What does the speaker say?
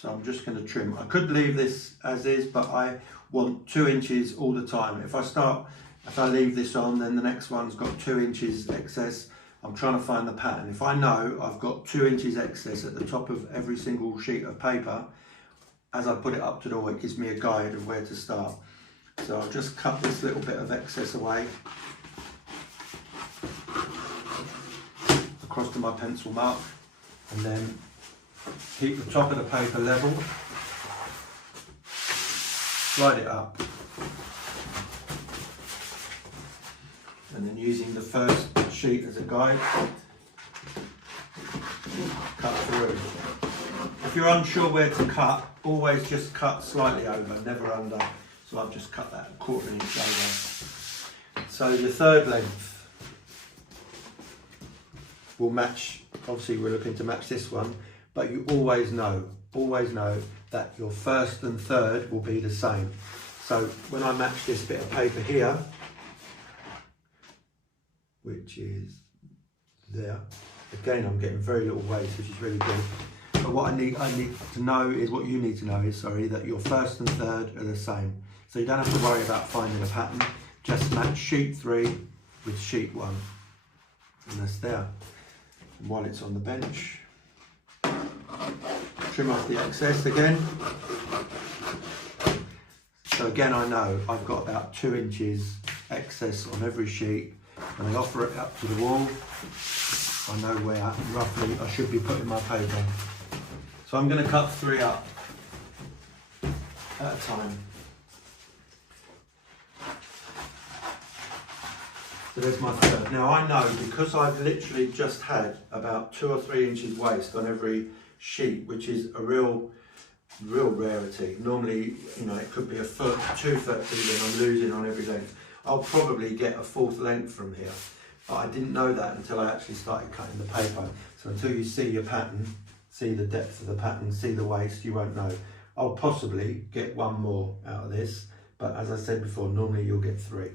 So I'm just going to trim. I could leave this as is, but I want 2 inches all the time. If I leave this on, then the next one's got 2 inches excess. I'm trying to find the pattern. If I know I've got 2 inches excess at the top of every single sheet of paper, as I put it up to the wall, it gives me a guide of where to start. So I'll just cut this little bit of excess away across to my pencil mark, and then keep the top of the paper level, slide it up, and then using the first sheet as a guide, cut through. If you're unsure where to cut, always just cut slightly over, never under. So I've just cut that 1/4 inch over. So your third length will match, obviously we're looking to match this one, but you always know that your first and third will be the same. So when I match this bit of paper here, which is there, again I'm getting very little waste, which is really good. But what I need to know is, what you need to know is, sorry, that your first and third are the same. So you don't have to worry about finding a pattern, just match sheet 3 with sheet 1. And that's there. And while it's on the bench, trim off the excess again. So again, I know I've got about 2 inches excess on every sheet. When I offer it up to the wall, I know where roughly I should be putting my paper. So I'm going to cut 3 up at a time. So there's my third. Now I know, because I've literally just had about 2 or 3 inches waste on every sheet, which is a real rarity. Normally, you know, it could be 1 foot, 2 foot even, I'm losing on every length. I'll probably get a 4th length from here. But I didn't know that until I actually started cutting the paper. So until you see your pattern, see the depth of the pattern, see the waste, you won't know. I'll possibly get 1 more out of this, but as I said before, normally you'll get 3.